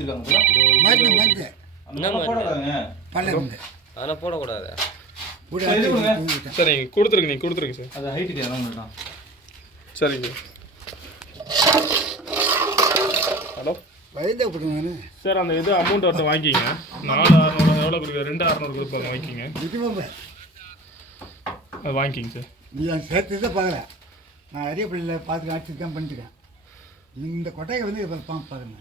ஊற்றிருக்காங்க. மருந்து மருந்து என்ன போடாதுங்க பல்ல வந்து அதெல்லாம் போடக்கூடாது. சரிங்க கொடுத்துருங்க, நீங்கள் கொடுத்துருங்க சார். அது ஹைட்டுக்கு என்ன சரிங்க. ஹலோ வயதே கொடுங்க சார். அந்த இது அமௌண்ட் ஒருத்த வாங்கிக்கிங்க. 4600 எவ்வளோ கொடுக்குறது? 2600 கொடுப்பாங்க, வாங்கிக்கிங்க. அது வாங்கிக்கிங்க சார். நீ சேர்த்து தான் பார்க்குறேன். நான் நிறைய பிள்ளைல பார்த்து அடிச்சு தான் பண்ணிட்டுருக்கேன். இந்த கொட்டையை வந்து பாருங்க.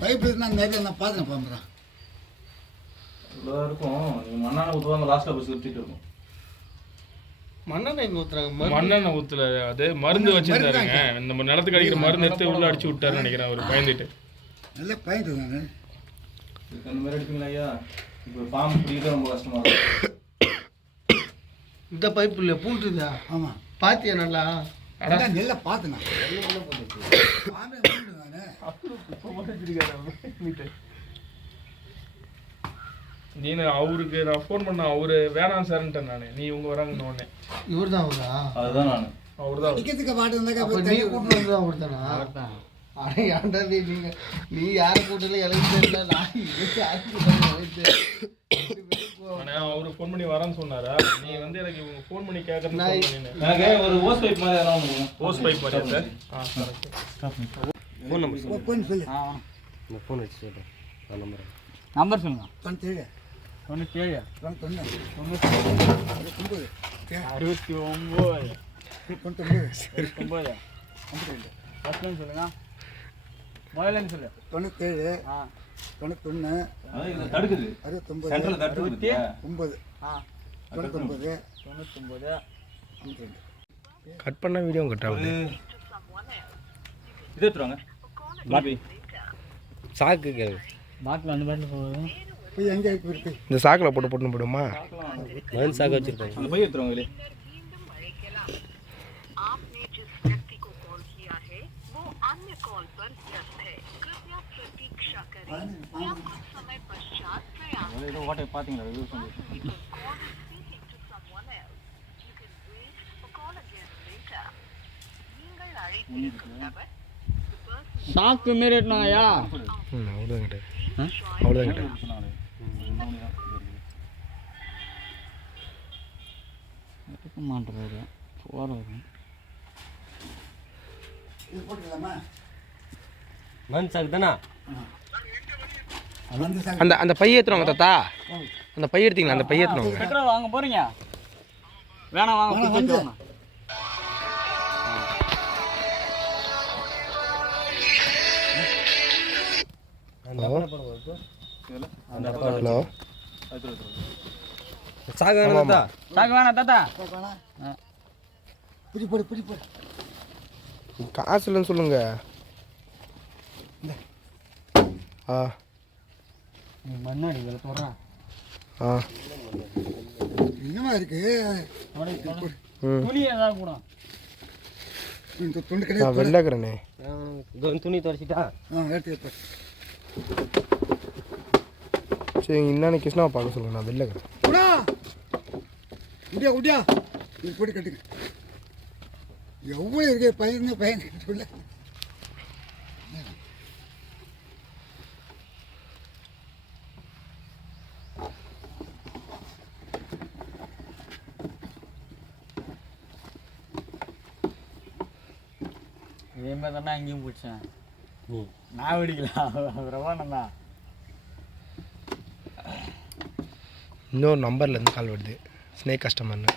பைப்பு நான் நிறைய நான் பார்த்துனேன் பாம்புறேன். இவ்வளோ இருக்கும். நீங்கள் மண்ணெண்ணெய் ஊற்றுவாங்க, லாஸ்ட்டில் போய் சுற்றிட்டு இருக்கும். மண்ணெண்ணெய் ஊற்றுறாங்க. மண்ணெண்ணெய் ஊற்றல, அது மருந்து வச்சுருந்தாருங்க. இந்த நிலத்துக்கு அடிக்கிற மருந்து எடுத்து உள்ள அடிச்சு விட்டாருன்னு நினைக்கிறேன் அவர் பயந்துட்டு. நல்லா பயந்து நான் இதுக்கு அந்த மாதிரி அடிப்பீங்களா ஐயா? இப்போ பாம்பு பிடிக்கிறது ரொம்ப கஷ்டமாக இருக்கும். இந்த பைப்பு இல்லை பூண்டுதா? ஆமாம் பாத்தியா நல்லா நல்லா பார்த்துண்ணா. நீ அவருக்கு நான் ஃபோன் பண்ண, அவரு வேணாம் சார்ன்ட்டேன் நான். நீ இவங்க வராங்கன்னு உடனே இவர் தான் அவரா? அதுதான் நான். அவர் தான். டிக்கெட்டுக்கு பாட்டு இருந்தாக்கா நீ கூட்டு வந்து அவர் தானா? அட ஏன்டா நீ யாரை கூட்டல எனக்கு தெரியல. நான் அவரு ஃபோன் பண்ணி வரேன்னு சொன்னாரா? நீ வந்து எனக்கு இவங்க ஃபோன் பண்ணி கேட்கறேன்னு எனக்கு ஒரு ஹோஸ் பைப் மாதிரி ஏதாவது ஹோஸ் பைப் மாதிரி சார். ஃபோன் நம்பர் ஃபோன் சொல்லு. இந்த ஃபோன் வச்சு சொல்கிறேன். நம்பர் சொல்லுங்க. 97 97 99 69 99 ஃபர்ஸ்ட் சொல்லுங்க. முதல்ல சொல்லு. 97 91 தடுக்குது. 69 சென்ட்ரல் தடுக்குது. 9 99 52. கட் பண்ண வீடியோ கட் ஆகுது. இது எடுத்துருவாங்க. பாபி சாக்கு கேளு. பாட்டில் அந்த பேட்டில் போகுது. போய் எங்கே இருக்கு? இந்த சாக்கில் போட்டு போடுமா? மருந்து சாக்கு வச்சுருப்பாங்க. அந்த பைய எடுத்துருவாங்க. வெளியே ஏதோ ஓட்டை பார்த்தீங்களா? யூஸ் பண்ணி சாக்கு மாரி எட்டினாங்கய்யா. அவ்வளோதான் கிட்ட அவ்வளோதான் கிட்ட மாட்டுறாரு. போகிறோம் இது போட்டுக்கலாமா? மருந்து சாக்கு தானே? அந்த அந்த அந்த பைய ஏற்றுவாங்க தாத்தா. அந்த பைய எடுத்தீங்களா? அந்த பைய ஏற்றுவாங்க. பெட்ரோல் வாங்க போகிறீங்க? வேணாம் வாங்க. ஹலோ சாக்கு வேணாம் தாத்தா? சாக்கு வேணாம் தாத்தா. பிடி போடு. காசு இல்லைன்னு சொல்லுங்க. ஆ மண்ணாடி இதில் போடுறான். ஆ என்னமா இருக்கு? துணி ஏதாவது கூட இந்த துணி நான் கிடையாது. வெள்ளைக்கிறேனே. துணி துடைச்சிட்டா? எடுத்து சரி, இன்னும் கிருஷ்ணாவை பார்க்க சொல்லுங்க. நான் வெள்ளைக்கிறேன். குடியா இது போட்டு கட்டுங்க. எவ்வளோ இருக்கு பையன் சொல்ல. இதே மாதிரி தானே அங்கேயும் பிடிச்சேன். நான் வெடிக்கலாம். ரவானண்ணா இன்னொரு நம்பர்லேருந்து கால் வருது. ஸ்னேக் கஸ்டமர்னு.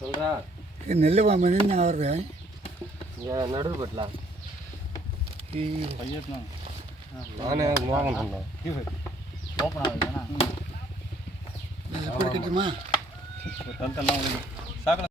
சொல்கிறா நெல் மணி நான் வருவேன். இங்கே நடுவு பட்டலாம். பையன் நானே மோகம் பண்ணேன். ஓப்பன் ஆகுதுண்ணா. ஏற்பாடு கட்டுமா தந்தெல்லாம் சாக்கடை